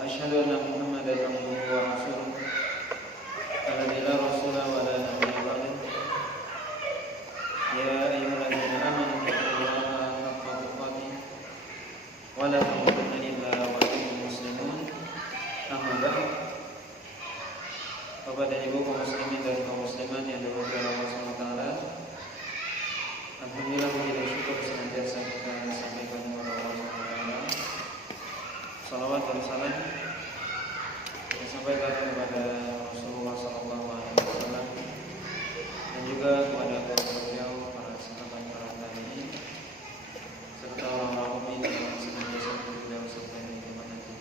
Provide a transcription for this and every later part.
وأشهد أن محمدا عبده ورسوله الذي لا رسول ولا نبي بعده يا أيها الذين آمنوا اتقوا الله حق تقاته ولا تموتن إلا وأنتم مسلمون أما بعد kepada ibu kaum muslimin dan kaum muslimat yang dirahmati Allah Subhanahu wa taala. Alhamdulillah puji dan syukur senantiasa kita sampaikan kepada Allah Subhanahu wa taala. Salawat dan salam kita sampaikan kepada Rasulullah sallallahu alaihi wasallam dan juga kepada keluarga beliau, para sahabat, para tabi'in serta orang-orang mukmin yang senantiasa beliau sampai di kiamat nanti.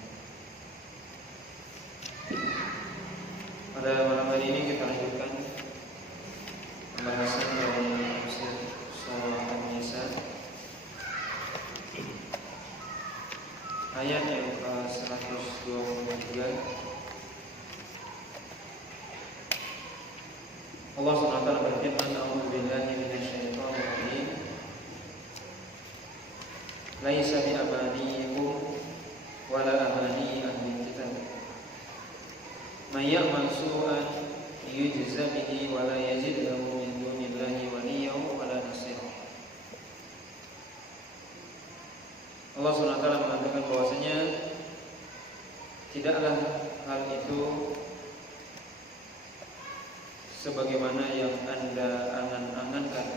Pada malam hari ini kita lanjutkan pembahasan dari tafsir surah An-Nisa ayat yang ke-123. Allah SWT berfirman, A'udzu billahi minasyaitonir rajim. Laisa bi amaniyikum wala amani ahli kitab. Man ya'mal su'an yujza bihi wa la yajid lahu min dunillahi waliyyan wa la nasira. Allah SWT mengatakan bahwasanya tidaklah hal itu sebagaimana yang Anda angan-angankan,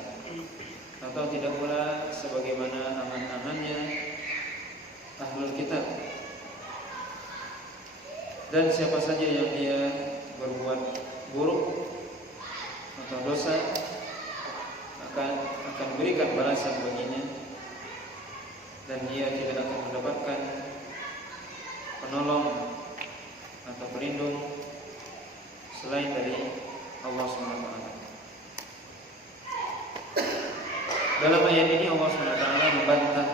atau tidak pula sebagaimana angan-angannya ahlul kitab. Dan siapa saja yang dia berbuat buruk atau dosa akan berikan balasan baginya, dan dia tidak akan mendapatkan penolong atau pelindung selain dari Allah SWT. Dalam ayat ini Allah SWT membantah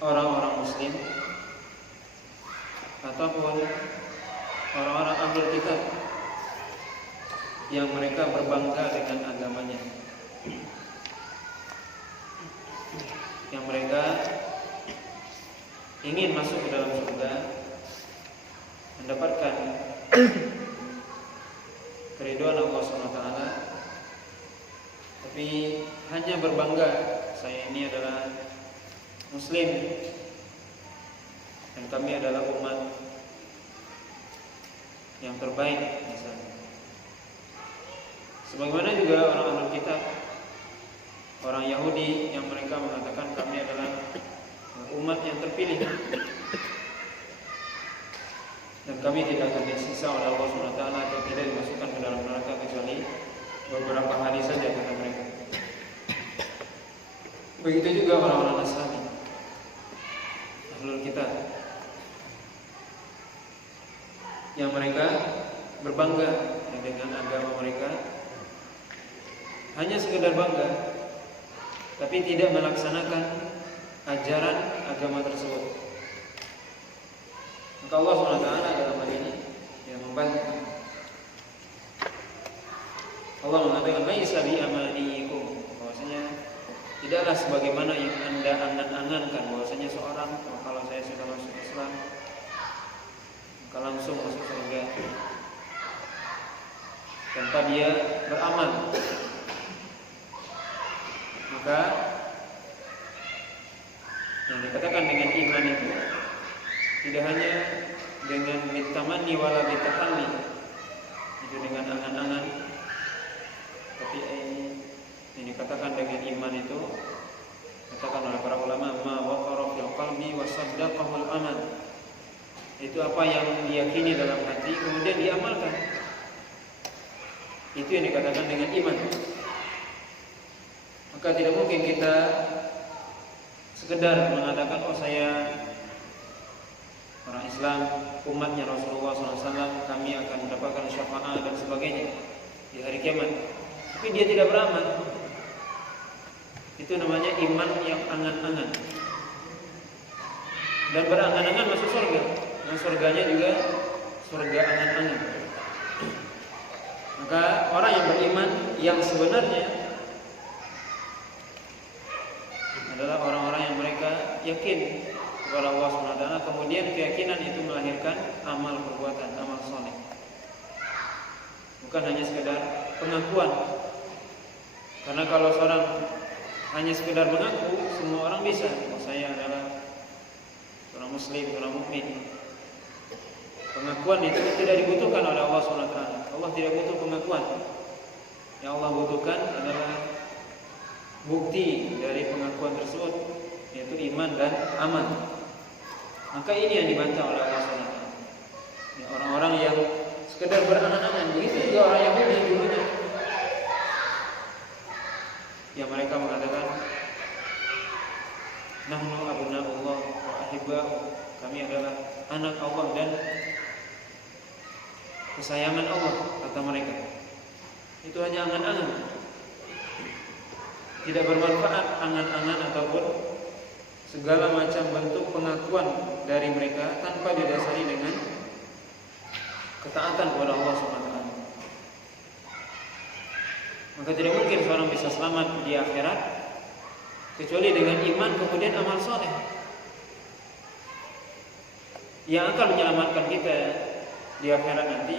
orang-orang muslim ataupun orang-orang ahlul kitab yang mereka berbangga dengan agamanya, yang mereka ingin masuk ke dalam surga, mendapatkan keridhaan Allah SWT, tapi hanya berbangga, saya ini adalah muslim dan kami adalah umat yang terbaik misalnya. Sebagaimana juga orang-orang kitab, orang Yahudi yang mereka mengatakan kami adalah umat yang terpilih dan kami tidak akan disiksa oleh Allah SWT atau tidak dimasukkan ke dalam neraka kecuali beberapa hari saja, kata mereka. Begitu juga orang-orang Nasrani, ahlul kitab, yang mereka berbangga dengan agama mereka, hanya sekedar bangga, tapi tidak melaksanakan ajaran agama tersebut. Maka Allah SWT dalam hal ini yang membantah. Allah mengatakan, laisa bi amaniyikum, bahwasanya tidaklah sebagaimana yang Anda angan-angankan, bahwasanya seorang kalau saya sudah masuk Islam maka langsung masuk surga tanpa dia beramal. Maka yang dikatakan dengan iman itu tidak hanya dengan bitamani wala bitahalli, itu dengan angan-angan, tapi yang dikatakan dengan iman itu dikatakan oleh para ulama, ma waqara fil qalbi wa saddaqahul amal. Itu apa yang diyakini dalam hati kemudian diamalkan. Itu yang dikatakan dengan iman. Maka tidak mungkin kita sekedar mengatakan, oh saya orang Islam, umatnya Rasulullah SAW, kami akan mendapatkan syafaat dan sebagainya di hari kiamat, tapi dia tidak beramal. Itu namanya iman yang angan-angan. Dan berangan-angan masuk surga, dan surganya juga surga angan-angan. Maka orang yang beriman yang sebenarnya adalah orang-orang yang mereka yakin kepada Allah SWT, kemudian keyakinan itu melahirkan amal perbuatan, amal soleh. Bukan hanya sekedar pengakuan. Karena kalau seorang hanya sekedar mengaku, semua orang bisa, oh, saya adalah seorang muslim, seorang mukmin. Pengakuan itu tidak dibutuhkan oleh Allah SWT. Allah tidak butuh pengakuan. Yang Allah butuhkan adalah bukti dari pengakuan tersebut, yaitu iman dan amal. Maka ini yang dibantah oleh Allah SWT. Ya, orang-orang yang sekedar berangan-angan, begitu juga orang Yahudi dulunya, yang mereka mengatakan nahnu abna'ullah wa ahibba'u, kami adalah anak Allah dan kesayangan Allah, kata mereka. Itu hanya angan-angan, tidak bermanfaat angan-angan ataupun segala macam bentuk pengakuan dari mereka tanpa didasari dengan ketaatan kepada Allah SWT. Maka tidak mungkin seorang bisa selamat di akhirat kecuali dengan iman kemudian amal soleh. Yang akan menyelamatkan kita di akhirat nanti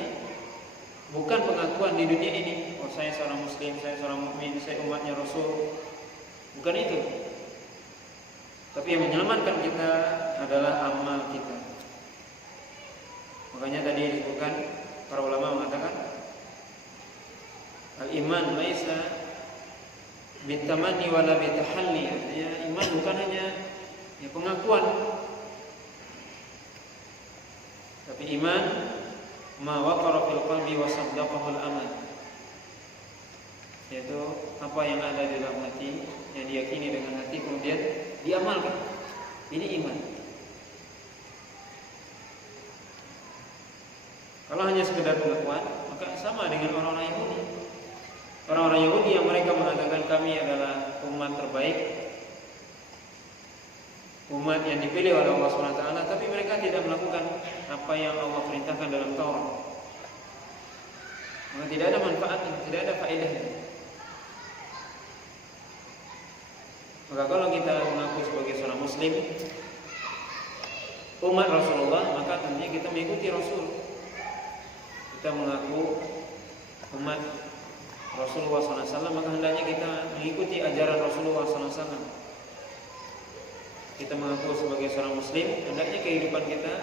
bukan pengakuan di dunia ini, oh saya seorang muslim, saya seorang mukmin, saya umatnya Rasul. Bukan itu. Tapi yang menyelamatkan kita adalah amal kita. Makanya tadi disebutkan, para ulama mengatakan al-iman laisa bitamanni wala bitahalli. Artinya iman bukan hanya ya pengakuan, tapi iman ma waqara fil qalbi wa saddaqahu al-amal, yaitu apa yang ada di dalam hati, yang diyakini dengan hati kemudian diamalkan. Ini iman. Kalau hanya sekedar pengakuan, maka sama dengan orang-orang Yahudi. Orang-orang Yahudi yang mereka mengatakan kami adalah umat terbaik, umat yang dipilih oleh Allah SWT, tapi mereka tidak melakukan apa yang Allah perintahkan dalam Taurat. Maka tidak ada manfaatnya, tidak ada faedahnya. Maka kalau kita mengaku sebagai seorang muslim, umat Rasulullah, maka tentunya kita mengikuti Rasul. Kita mengaku umat Rasulullah SAW, maka hendaknya kita mengikuti ajaran Rasulullah SAW. Kita mengaku sebagai seorang muslim, hendaknya kehidupan kita,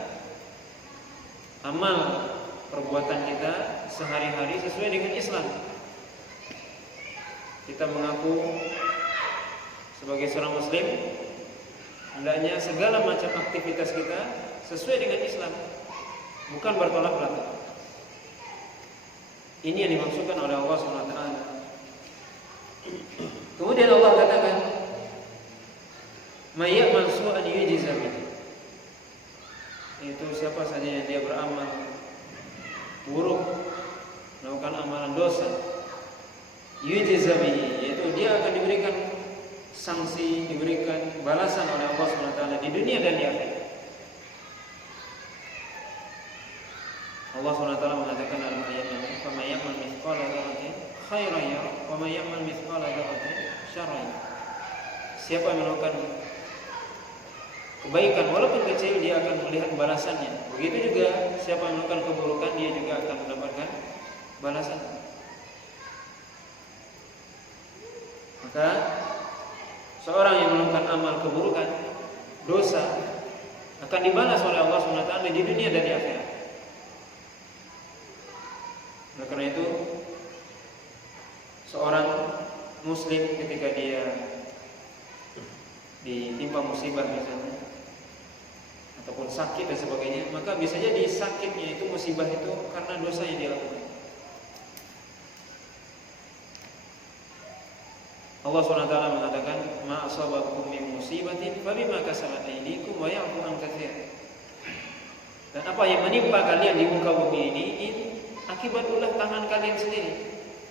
amal perbuatan kita sehari-hari sesuai dengan Islam. Kita mengaku sebagai seorang muslim, hendaknya segala macam aktivitas kita sesuai dengan Islam, bukan bertolak belakang. Ini yang dimaksudkan oleh Allah SWT. Kemudian Allah katakan, may ya'mal su'an yujza bihi. Itu siapa saja yang dia beramal buruk, melakukan amalan dosa, yujza bihi, yaitu dia akan diberikan sanksi, diberikan balasan oleh Allah SWT di dunia dan di akhirat. Allah SWT mengatakan dalam ayat ini, "Fa may ya'mal mithqala dzarratin khairan yarah, wa may ya'mal mithqala dzarratin syarran yarah." Siapa yang melakukan kebaikan walaupun kecil, dia akan melihat balasannya. Begitu juga siapa yang melakukan keburukan, dia juga akan mendapatkan balasan. Maka seorang yang melakukan amal keburukan, dosa, akan dibalas oleh Allah SWT di dunia dan di akhirat. Oleh karena itu, seorang muslim ketika dia ditimpa musibah misalnya, ataupun sakit dan sebagainya, maka bisa jadi sakitnya itu, musibah itu karena dosa yang dia lakukan. Allah SWT mengatakan, ma asabakum min musibatin fabima kasabat aydikum wa ya'fu an katsir. Dan apa yang menimpa kalian di muka bumi ini akibat ulah tangan kalian sendiri,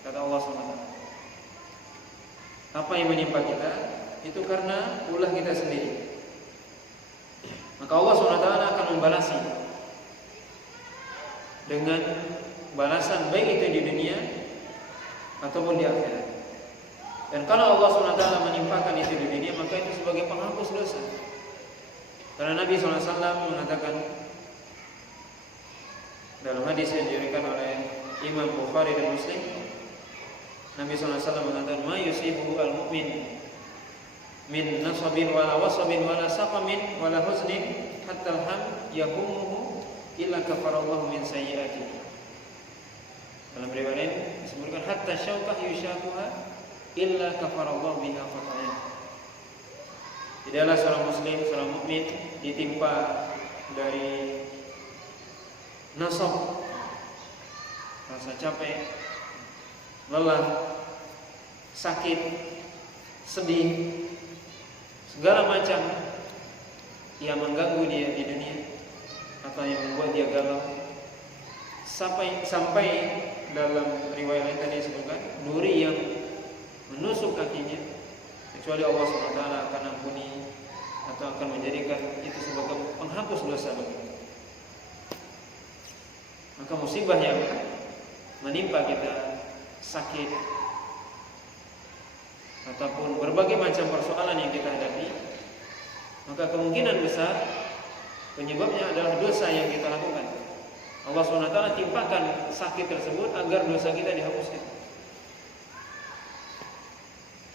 kata Allah SWT. Apa yang menimpa kita itu karena ulah kita sendiri. Maka Allah SWT akan membalasi dengan balasan baik itu di dunia ataupun di akhirat. Dan kalau Allah SWT menimpakan itu di dunia, maka itu sebagai penghapus dosa. Karena Nabi SAW mengatakan dalam hadis yang diriwayatkan oleh Imam Bukhari dan Muslim, Nabi SAW mengatakan, "Ma yusibu al-mu'min min nasabin wala wasabin wala saqamin wala huznin hatta al-ham yahumuhu illa kafarallahu min sayyi'atihi." Dalam riwayat lain disebutkan hatta syaukah yushakuha illa kafarallahu biha khata'ah. Tidaklah seorang muslim, seorang mukmin ditimpa dari nasab, rasa capek, lelah, sakit, sedih, segala macam yang mengganggu dia di dunia atau yang membuat dia galau, sampai dalam riwayat lain tadi disebutkan duri yang menusuk kakinya, kecuali Allah SWT akan ampuni atau akan menjadikan itu sebagai penghapus dosa baginya. Maka musibah yang menimpa kita, sakit ataupun berbagai macam persoalan yang kita hadapi, maka kemungkinan besar penyebabnya adalah dosa yang kita lakukan. Allah SWT timpakan sakit tersebut agar dosa kita dihapuskan.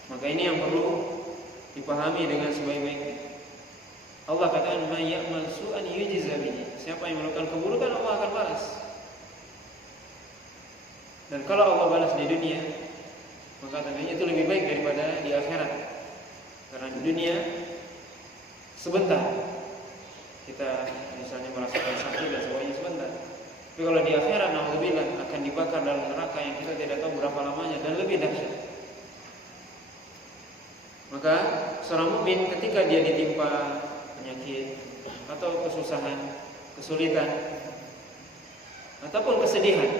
Maka ini yang perlu dipahami dengan sebaik-baiknya. Allah katakan, "Man ya'mal su'an yujza bihi." Siapa yang melakukan keburukan, Allah akan balas. Dan kalau Allah balas di dunia, maka tentunya itu lebih baik daripada di akhirat. Karena di dunia sebentar kita misalnya merasakan sakit dan sebagainya sebentar. Tapi kalau di akhirat, naudzubillah, akan dibakar dalam neraka yang kita tidak tahu berapa lamanya dan lebih dahsyat. Maka seorang mukmin ketika dia ditimpa penyakit atau kesusahan, kesulitan ataupun kesedihan,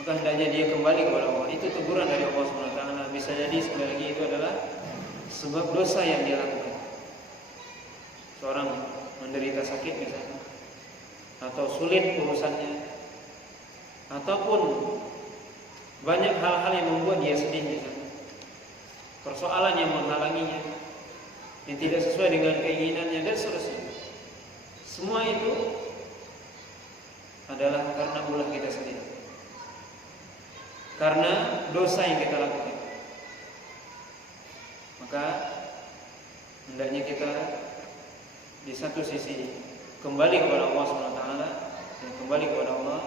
maka hendaknya dia kembali kepada Allah. Itu teguran dari Allah SWT. Bisa jadi sekali lagi itu adalah sebab dosa yang dia lakukan. Seorang menderita sakit misalnya, atau sulit urusannya, ataupun banyak hal-hal yang membuat dia sedih misalnya, persoalan yang menghalanginya, yang tidak sesuai dengan keinginannya dan seterusnya. Semua itu adalah karena ulah kita sendiri, karena dosa yang kita lakukan. Maka hendaknya kita di satu sisi kembali kepada Allah SWT dan kembali kepada Allah,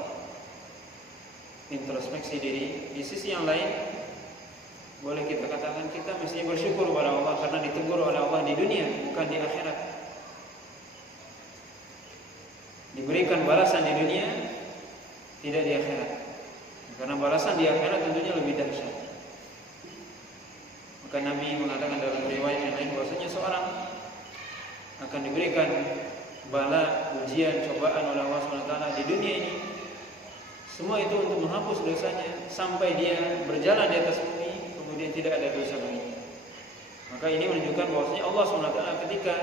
introspeksi diri. Di sisi yang lain boleh kita katakan kita mestinya bersyukur kepada Allah karena ditegur oleh Allah di dunia, bukan di akhirat. Diberikan balasan di dunia, tidak di akhirat. Karena balasan di akhirat tentunya lebih dahsyat. Maka Nabi mengatakan dalam riwayat yang lain bahwasanya seorang akan diberikan bala, ujian, cobaan oleh Allah SWT di dunia ini. Semua itu untuk menghapus dosanya sampai dia berjalan di atas bumi, kemudian tidak ada dosa lagi. Maka ini menunjukkan bahwasanya Allah SWT ketika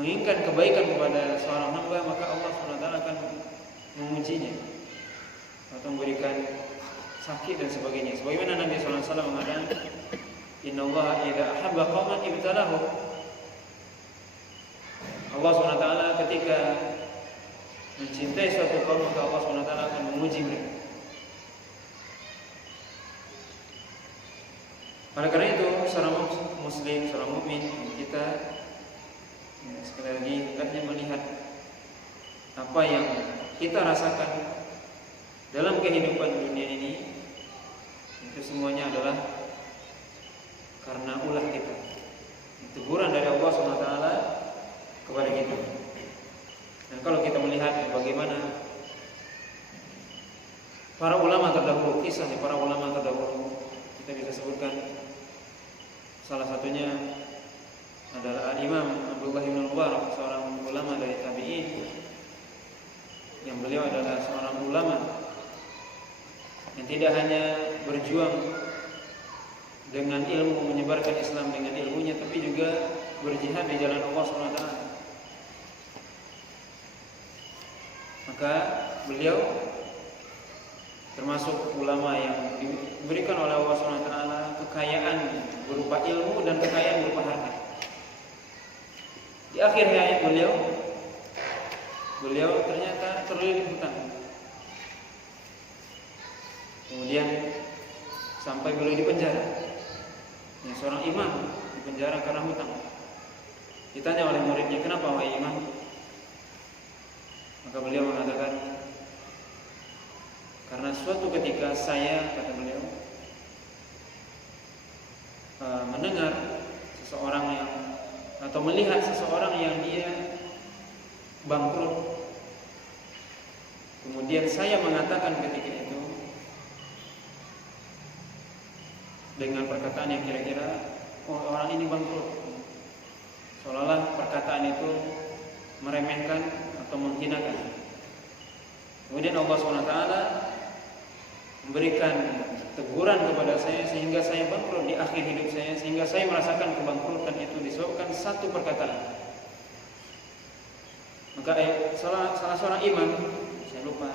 menginginkan kebaikan kepada seorang hamba, maka Allah SWT akan mengujinya atau memberikan sakit dan sebagainya. Sebagaimana Nabi SAW mengatakan, "Innallaha idza ahabba qauman ibtalahum." Allah SWT ketika mencintai suatu kaum, maka Allah SWT akan menguji mereka. Oleh karena itu, seorang muslim, seorang mukmin, kita sekali lagi hendaknya melihat apa yang kita rasakan dalam kehidupan dunia ini, itu semuanya adalah karena ulah kita. Teguran dari Allah SWT kepada kita. Dan kalau kita melihat bagaimana para ulama terdahulu, kisah para ulama terdahulu, kita bisa sebutkan salah satunya adalah Imam Abdullah bin Mubarak, seorang ulama dari tabi'in, yang beliau adalah seorang ulama yang tidak hanya berjuang dengan ilmu, menyebarkan Islam dengan ilmunya, tapi juga berjihad di jalan Allah SWT. Maka beliau termasuk ulama yang diberikan oleh Allah SWT kekayaan berupa ilmu dan kekayaan berupa harta. Di akhir hayat beliau ternyata terlilit hutang. Kemudian sampai beliau dipenjara. Yang seorang imam dipenjara karena hutang. Ditanya oleh muridnya, kenapa wahai imam? Maka beliau mengatakan, karena suatu ketika saya, kata beliau, mendengar seseorang yang atau melihat seseorang yang dia bangkrut. Kemudian saya mengatakan ketika itu dengan perkataan yang kira-kira, oh orang ini bangkrut. Seolah-olah perkataan itu meremehkan atau menghinakan. Kemudian Allah SWT memberikan teguran kepada saya sehingga saya bangkrut di akhir hidup saya, sehingga saya merasakan kebangkrutan itu disebabkan satu perkataan. Maka salah seorang imam, saya lupa,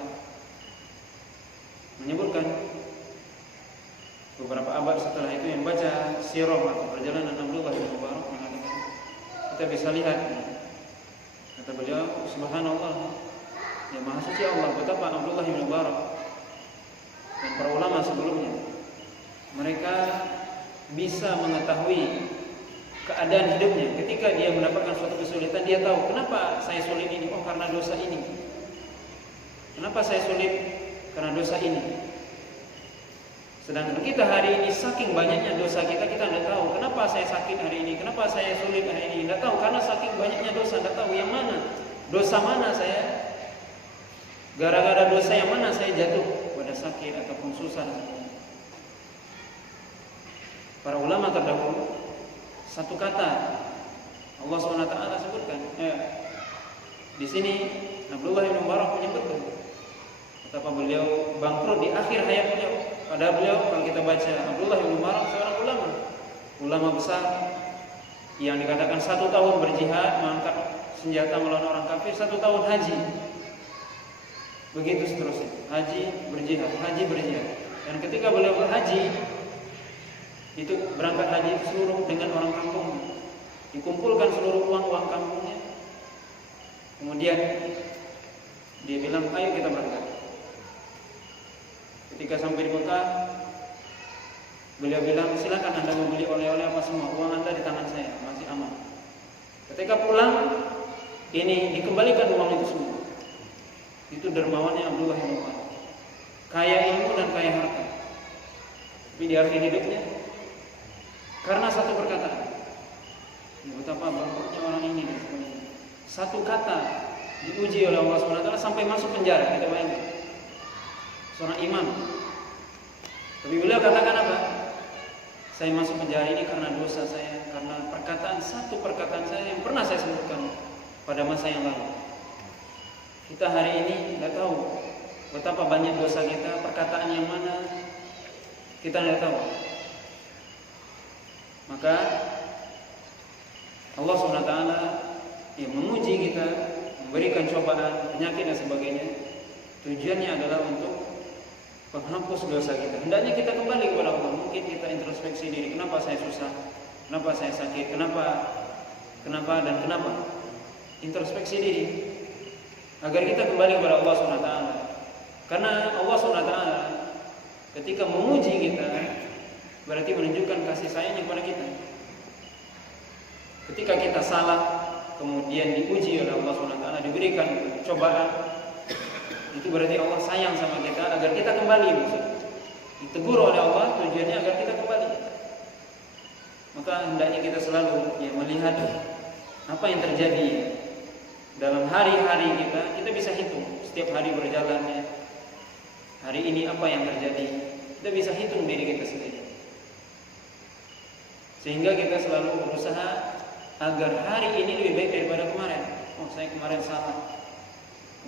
menyebutkan beberapa abad setelah itu yang baca sirah atau perjalanan Abdullah bin Mubarak mengatakan, kita bisa lihat, kata beliau, subhanallah, ya maha suci Allah, betapa Abdullah bin Mubarak dan para ulama sebelumnya mereka bisa mengetahui keadaan hidupnya. Ketika dia mendapatkan suatu kesulitan, dia tahu kenapa saya sulit ini, oh karena dosa ini. Kenapa saya sulit? Karena dosa ini. Sedangkan kita hari ini saking banyaknya dosa kita tidak tahu kenapa saya sakit hari ini, kenapa saya sulit hari ini, tidak tahu karena saking banyaknya dosa, tidak tahu yang mana dosa mana saya, gara-gara dosa yang mana saya jatuh pada sakit ataupun susah. Para ulama terdahulu satu kata Allah SWT sebutkan. Di sini Abdullah bin Mubarak menyebutkan betapa beliau bangkrut di akhir hayat beliau. Padahal beliau, kalau kita baca Abdullah bin Mubarak seorang ulama besar yang dikatakan 1 tahun berjihad, mengangkat senjata melawan orang kafir, 1 tahun haji. Begitu seterusnya, haji berjihad. Dan ketika beliau berhaji, itu berangkat haji itu seluruh dengan orang kampung, dikumpulkan seluruh uang kampungnya. Kemudian dia bilang, ayo kita berangkat. Ketika sampai di Mekah, beliau bilang, silakan Anda membeli oleh-oleh apa semua, uang Anda di tangan saya, masih aman. Ketika pulang, ini dikembalikan uang itu semua. Itu dermawannya Abdullah bin Mubarak, kaya ilmu dan kaya harta. Tapi di akhir hidupnya, karena satu perkataan, betapa bangkrutnya orang ini dan sebagainya. Satu kata diuji oleh Allah SWT sampai masuk penjara. Kita bayangkan, seorang imam. Tapi beliau katakan apa? Saya masuk penjara ini karena dosa saya, karena satu perkataan saya yang pernah saya sebutkan pada masa yang lalu. Kita hari ini tidak tahu betapa banyak dosa kita, perkataan yang mana kita tidak tahu. Maka Allah SWT yang menguji kita, memberikan cobaan, penyakit dan sebagainya, tujuannya adalah untuk penghapus dosa kita. Hendaknya kita kembali kepada Allah. Mungkin kita introspeksi diri, kenapa saya susah, kenapa saya sakit, kenapa dan kenapa. Introspeksi diri agar kita kembali kepada Allah SWT. Karena Allah SWT ketika menguji kita berarti menunjukkan kasih sayangnya kepada kita. Ketika kita salah kemudian diuji oleh Allah SWT, diberikan cobaan, itu berarti Allah sayang sama kita agar kita kembali. Ditegur oleh Allah tujuannya agar kita kembali. Maka hendaknya kita selalu melihat apa yang terjadi dalam hari-hari kita bisa hitung setiap hari berjalannya. Hari ini apa yang terjadi, kita bisa hitung diri kita sendiri. Sehingga kita selalu berusaha agar hari ini lebih baik daripada kemarin. Oh, saya kemarin salah,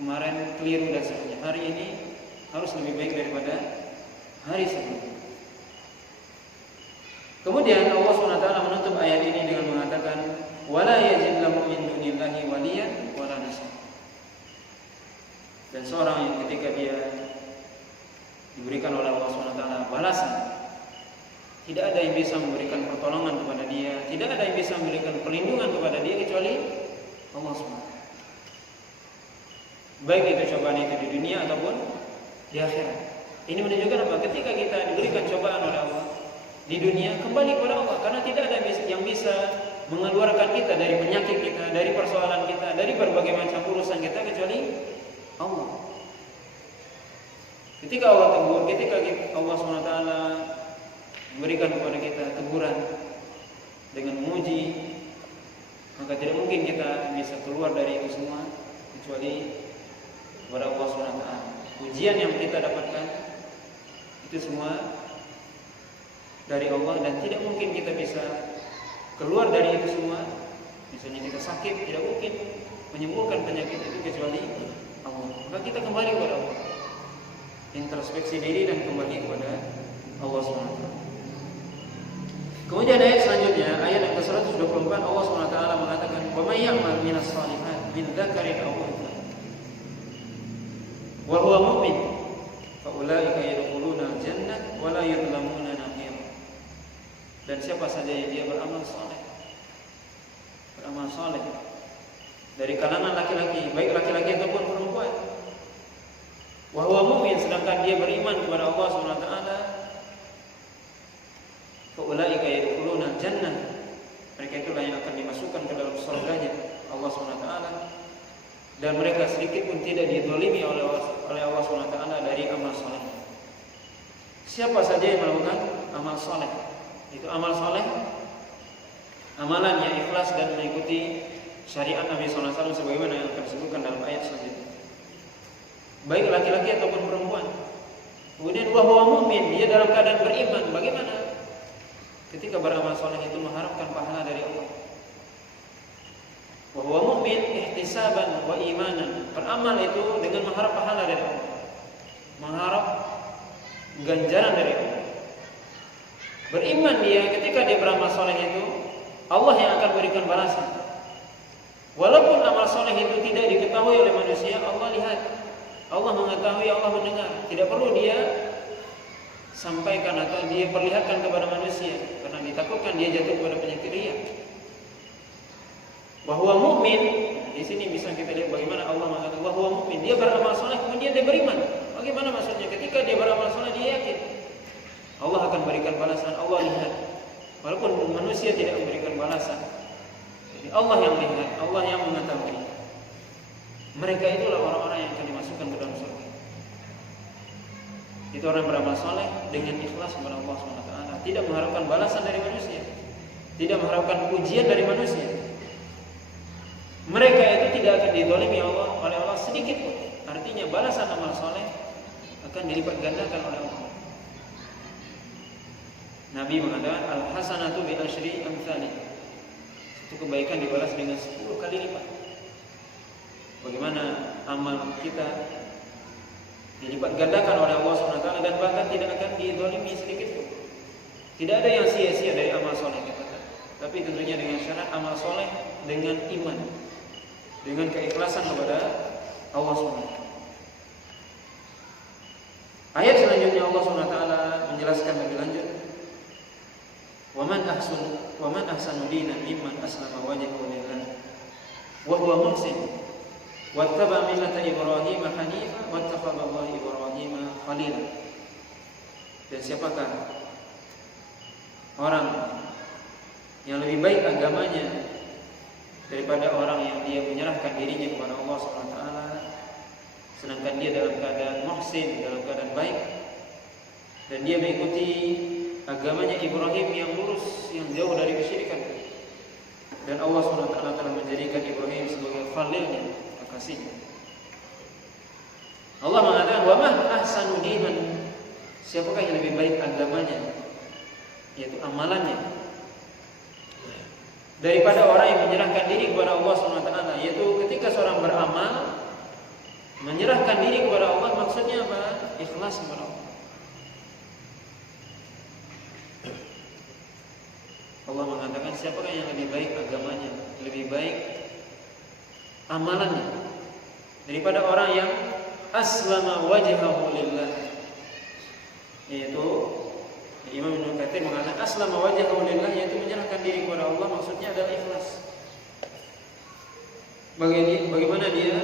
kemarin keliru dan sebagainya. Hari ini harus lebih baik daripada hari sebelumnya. Kemudian Allah SWT menutup ayat ini dengan mengatakan, wala yajid lahu min dunillahi waliyan wala nasir. Dan seorang yang ketika dia diberikan oleh Allah SWT balasan, tidak ada yang bisa memberikan pertolongan kepada dia, tidak ada yang bisa memberikan perlindungan kepada dia kecuali Allah SWT. Baik itu cobaan itu di dunia ataupun di akhirat. Ini menunjukkan apa? Ketika kita diberikan cobaan oleh Allah di dunia, kembali kepada Allah, karena tidak ada yang bisa mengeluarkan kita dari penyakit kita, dari persoalan kita, dari berbagai macam urusan kita kecuali Allah. Ketika Allah tegur, ketika Allah SWT memberikan kepada kita teguran dengan memuji, maka tidak mungkin kita bisa keluar dari itu semua kecuali kepada Allah SWT. Ujian yang kita dapatkan itu semua dari Allah, dan tidak mungkin kita bisa keluar dari itu semua. Misalnya kita sakit, tidak mungkin menyembuhkan penyakit itu kecuali Allah. Maka kita kembali kepada Allah, introspeksi diri dan kembali kepada Allah SWT. Kemudian ayat selanjutnya, ayat yang ke-124, Allah SWT mengatakan, "Wa may ya'mal minas shalihat min dzakarin aw untha wa huwa mu'min fa ulaika yadkhuluna al-jannah wa la yudlamuna naqira." Dan siapa saja yang dia beramal saleh dari kalangan laki-laki, baik laki-laki ataupun perempuan, wa huwa mu'min, sedangkan dia beriman kepada Allah SWT, fa ulaika yadkhuluna al-jannah, mereka itulah yang akan dimasukkan ke dalam surganya Allah SWT, dan mereka sedikit pun tidak dizalimi oleh Allah SWT dari amal saleh. Siapa saja yang melakukan amal saleh, itu amal saleh, amalan yang ikhlas dan mengikuti syariat Nabi SAW sebagaimana yang akan disebutkan dalam ayat selanjutnya, baik laki-laki ataupun perempuan. Kemudian wa huwa mu'min, dia dalam keadaan beriman. Bagaimana ketika beramal saleh itu mengharapkan pahala dari Allah? Wa huwa mu'min ihtisaban wa imanan, beramal itu dengan mengharap pahala dari Allah, mengharap ganjaran dari Allah. Beriman dia ketika dia beramal saleh itu, Allah yang akan berikan balasan. Walaupun amal saleh itu tidak diketahui oleh manusia, Allah lihat, Allah mengetahui, Allah mendengar. Tidak perlu dia sampaikan atau dia perlihatkan kepada manusia, karena ditakutkan dia jatuh kepada penyakit riya. Bahwa mukmin, di sini bisa kita lihat bagaimana Allah mengatakan bahwa mukmin, dia beramal saleh kemudian dia beriman. Bagaimana maksudnya? Ketika dia beramal saleh dia yakin Allah akan berikan balasan. Allah lihat, walaupun manusia tidak memberikan balasan, jadi Allah yang lihat, Allah yang mengetahui. Mereka itulah orang-orang yang akan dimasukkan ke dalam surga. Itu orang beramal saleh dengan ikhlas kepada Allah SWT, tidak mengharapkan balasan dari manusia, tidak mengharapkan pujian dari manusia. Mereka itu tidak akan dizalimi oleh Allah sedikit pun. Artinya balasan amal saleh akan dilipat gandakan oleh Allah. Nabi mengatakan al-hasanatu bi asyri amsalih. Itu kebaikan dibalas dengan 10 kali lipat. Bagaimana amal kita dilipat gandakan oleh Allah SWT, dan bahkan tidak akan dizalimi sedikit pun. Tidak ada yang sia-sia dari amal soleh kita, tapi tentunya dengan syarat amal soleh dengan iman, dengan keikhlasan kepada Allah SWT. Ayat selanjutnya Allah SWT menjelaskan lebih lanjut, wa man ahsanu dinan mimman aslama wajhahu lillah wa huwa muhsin wattaba millata Ibrahim hanifa wattakhadallahu Ibrahim khalila. Dan siapakah orang yang lebih baik agamanya daripada orang yang dia menyerahkan dirinya kepada Allah SWT, sedangkan dia dalam keadaan muhsin, dalam keadaan baik, dan dia mengikuti agamanya Ibrahim yang lurus, yang jauh dari kesyirikan. Dan Allah SWT telah menjadikan Ibrahim sebagai khalilnya, kekasihnya. Allah mengatakan, wa man ahsanu dinan, siapakah yang lebih baik agamanya, yaitu amalannya, daripada orang yang menyerahkan diri kepada Allah SWT. Yaitu ketika seorang beramal menyerahkan diri kepada Allah, maksudnya apa? Ikhlas kepada Allah. Allah mengatakan siapakah yang lebih baik agamanya, lebih baik amalannya, daripada orang yang aslama wajhahu lillah. Yaitu Imam Ibnu Katsir mengatakan aslama wajhahu lillah, yaitu menyerahkan diri kepada Allah, maksudnya adalah ikhlas. bagaimana dia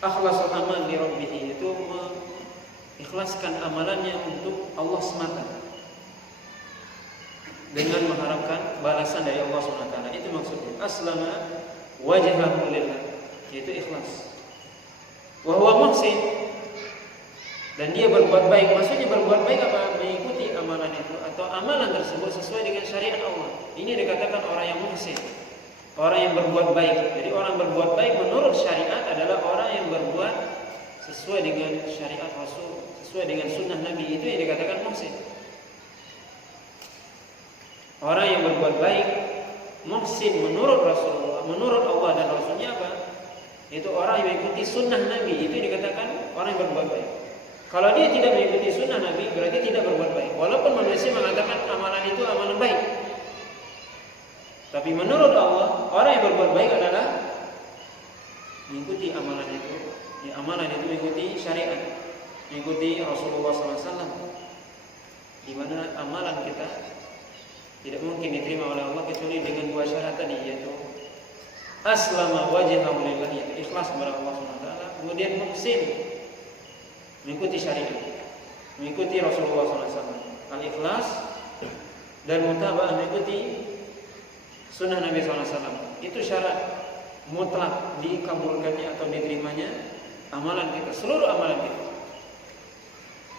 akhlasul amal li rabbih, itu mengikhlaskan amalannya untuk Allah semata dengan mengharapkan balasan dari Allah SWT. Itu maksudnya aslama wajhahu lillah, yaitu ikhlas. Wa huwa muhsin, dan dia berbuat baik. Maksudnya berbuat baik apa? Mengikuti amalan itu atau amalan tersebut sesuai dengan syariat Allah. Ini dikatakan orang yang muhsin, orang yang berbuat baik. Jadi orang berbuat baik menurut syariat adalah orang yang berbuat sesuai dengan syariat Rasul, sesuai dengan sunnah Nabi. Itu yang dikatakan muhsin. Orang yang berbuat baik, muhsin menurut Rasulullah, menurut Allah dan Rasulnya apa? Itu orang yang mengikuti sunnah Nabi. Itu dikatakan orang yang berbuat baik. Kalau dia tidak mengikuti sunnah Nabi, berarti tidak berbuat baik. Walaupun manusia mengatakan amalan itu amalan baik, tapi menurut Allah, orang yang berbuat baik adalah mengikuti amalan itu. Ya, amalan itu mengikuti syariat, mengikuti Rasulullah SAW. Di mana amalan kita tidak mungkin diterima oleh Allah kecuali dengan dua syarat tadi, yaitu aslama wajhahu lillah, yaitu ikhlas kepada Allah SWT, kemudian muhsin, mengikuti syariat, mengikuti Rasulullah SAW. Al-ikhlas dan mutaba'ah, mengikuti sunnah Nabi SAW. Itu syarat mutlak dikabulkannya atau diterimanya amalan kita, seluruh amalan kita.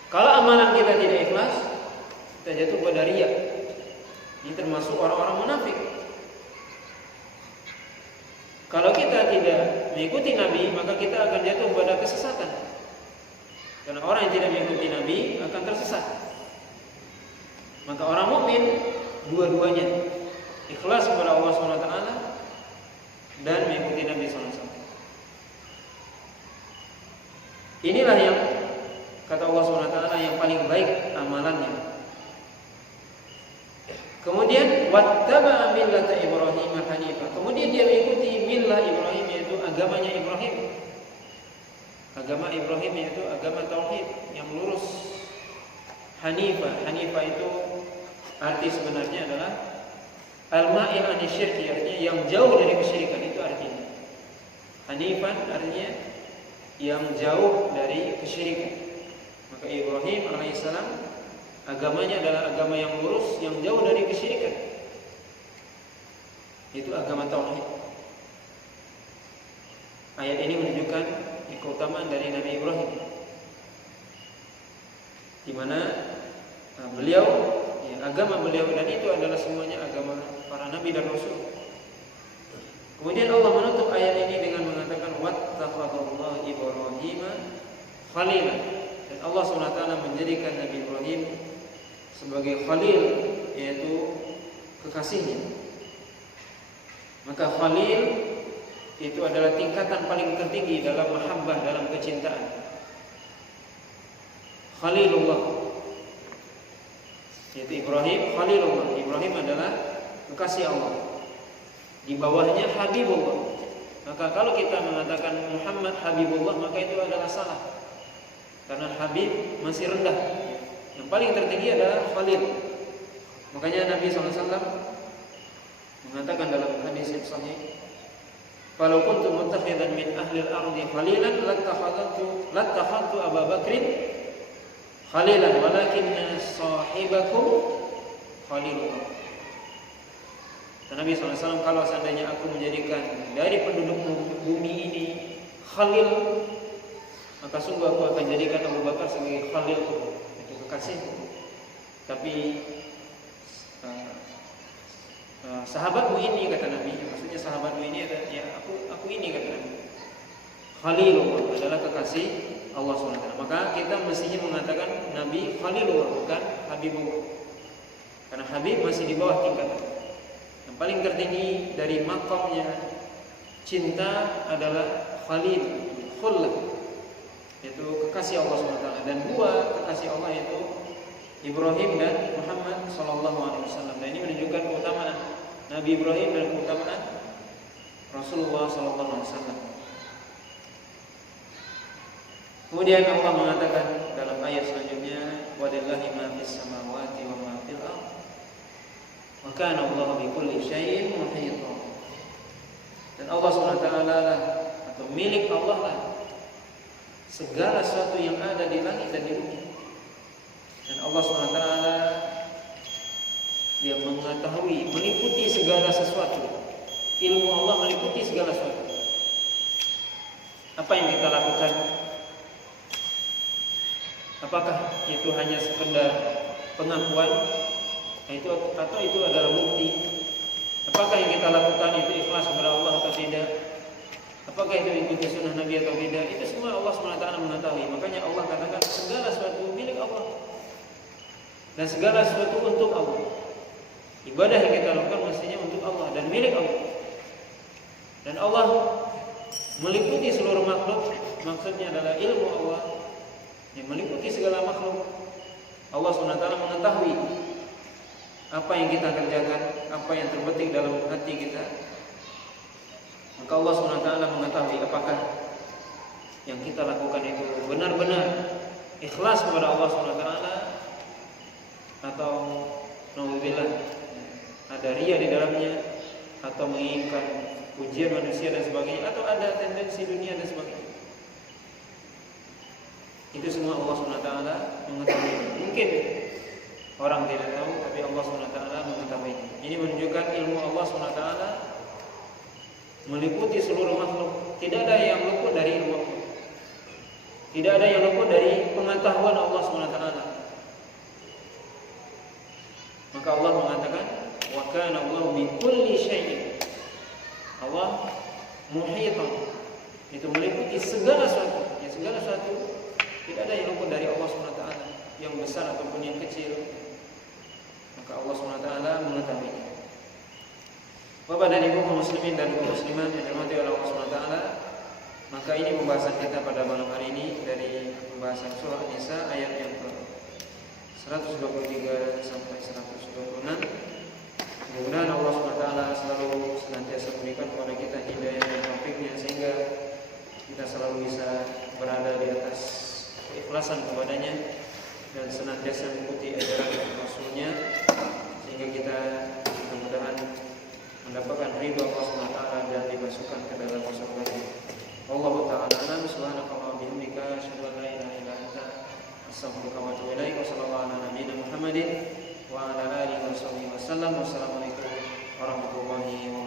Kalau amalan kita tidak ikhlas, kita jatuh pada riya. Ini termasuk orang-orang munafik. Kalau kita tidak mengikuti Nabi, maka kita akan jatuh pada kesesatan. Karena orang yang tidak mengikuti Nabi akan tersesat. Maka orang mukmin dua-duanya, ikhlas kepada Allah SWT dan mengikuti Nabi SAW. Inilah yang kata Allah SWT yang paling baik amalannya. Kemudian wattaba'a millata Ibrahim hanifah. Kemudian dia mengikuti millah Ibrahim, yaitu agamanya Ibrahim. Agama Ibrahim yaitu agama tauhid yang lurus. Hanifah, hanifah itu arti sebenarnya adalah al-ma'il anisyirki, artinya yang jauh dari kesyirikan, itu artinya. Hanifan artinya yang jauh dari kesyirikan. Maka Ibrahim alaihissalam agamanya adalah agama yang lurus, yang jauh dari kesyirikan. Itu agama tauhid. Ayat ini menunjukkan keutamaan dari Nabi Ibrahim, di mana beliau, ya, agama beliau, dan itu adalah semuanya agama para nabi dan rasul. Kemudian Allah menutup ayat ini dengan mengatakan wattakhadallahu Ibrahima khalila, dan Allah SWT menjadikan Nabi Ibrahim sebagai khalil, yaitu kekasihnya. Maka khalil itu adalah tingkatan paling tertinggi dalam mahabbah, dalam kecintaan. Khalilullah, yaitu Ibrahim khalilullah. Ibrahim adalah kekasih Allah. Di bawahnya Habibullah. Maka kalau kita mengatakan Muhammad Habibullah, maka itu adalah salah. Karena Habib masih rendah. Yang paling tertinggi adalah Khalil. Makanya Nabi SAW mengatakan dalam hadis yang sahih, "Falau kuntu muttakhidan min ahli al-ardi khalilan lattakhadtu Abu Bakrin khalilan walakinna sahibakum khalilullah." Nabi SAW, kalau seandainya aku menjadikan dari penduduk bumi ini khalil, maka sungguh aku akan jadikan Abu Bakar sebagai khalil, itu kekasihku. Tapi sahabatmu ini, kata Nabi, maksudnya sahabatmu ini adalah, ya aku ini, kata Nabi, Khalilullah adalah kekasih Allah SWT. Maka kita mestinya mengatakan Nabi Khalilullah, bukan Habibullah, karena Habib masih di bawah tingkatan. Yang paling tertinggi dari makamnya cinta adalah Khalil, khullah, yaitu kekasih Allah SWT. Dan dua kekasih Allah yaitu Ibrahim dan Muhammad SAW. Dan ini menunjukkan keutamaan Nabi Ibrahim dan keutamaan Rasulullah SAW. Kemudian Allah mengatakan dalam ayat selanjutnya, walillahi ma fis samawati wa ma fil ardh wa kana Allahu bikulli syai'in muhita. Dan Allah SWT lah, atau milik Allah lah segala sesuatu yang ada di langit dan di bumi. Dan Allah SWT Dia mengetahui, meliputi segala sesuatu. Ilmu Allah meliputi segala sesuatu. Apa yang kita lakukan? Apakah itu hanya sekedar pengakuan, atau itu adalah bukti? Apakah yang kita lakukan itu ikhlas kepada Allah atau tidak? Apakah itu ikuti sunnah Nabi atau tidak? Itu semua Allah SWT mengetahui. Makanya Allah katakan segala sesuatu milik Allah dan segala sesuatu untuk Allah. Ibadah yang kita lakukan mestinya untuk Allah dan milik Allah. Dan Allah meliputi seluruh makhluk. Maksudnya adalah ilmu Allah yang meliputi segala makhluk. Allah SWT mengetahui apa yang kita kerjakan, apa yang terbetik dalam hati kita. Maka Allah SWT mengetahui apakah yang kita lakukan itu benar-benar ikhlas kepada Allah SWT, atau naudzubillah ada riya di dalamnya, atau menginginkan pujian manusia dan sebagainya, atau ada tendensi dunia dan sebagainya. Itu semua Allah SWT mengetahui. Mungkin orang tidak tahu, tapi Allah SWT mengetahui. Ini menunjukkan ilmu Allah SWT meliputi seluruh makhluk. Tidak ada yang luput dari ilmu Allah. Tidak ada yang luput dari pengetahuan Allah SWT. Maka Allah mengatakan, wa kana Allahu bi kulli syai'in. Allah muhitan, itu meliputi segala sesuatu. Ya, segala sesuatu, tidak ada yang luput dari Allah SWT, yang besar ataupun yang kecil. Maka Allah SWT mengetahuinya. Bapak dan Ibu kaum muslimin dan kaum muslimat yang dirahmati oleh Allah SWT, maka ini pembahasan kita pada malam hari ini dari pembahasan surah An-Nisa ayat yang ke 123 sampai 126. Mudah-mudahan Allah SWT selalu senantiasa memberikan kepada kita hidayah dan taufiknya, sehingga kita selalu bisa berada di atas keikhlasan kepadanya dan senantiasa mengikuti ajaran Rasulnya, sehingga kita mudah-mudahan mendapatkan ridha Allah SWT dan dimasukkan ke dalam surga-Nya. Wallahu ta'ala a'lam. Subhanakallahumma wa bihamdika asyhadu an la ilaha illa anta astaghfiruka wa atubu ilaik. Wassallallahu ala nabiyyina Muhammadin wa ala alihi wasallam. Wassalamualaikum warahmatullahi wabarakatuh.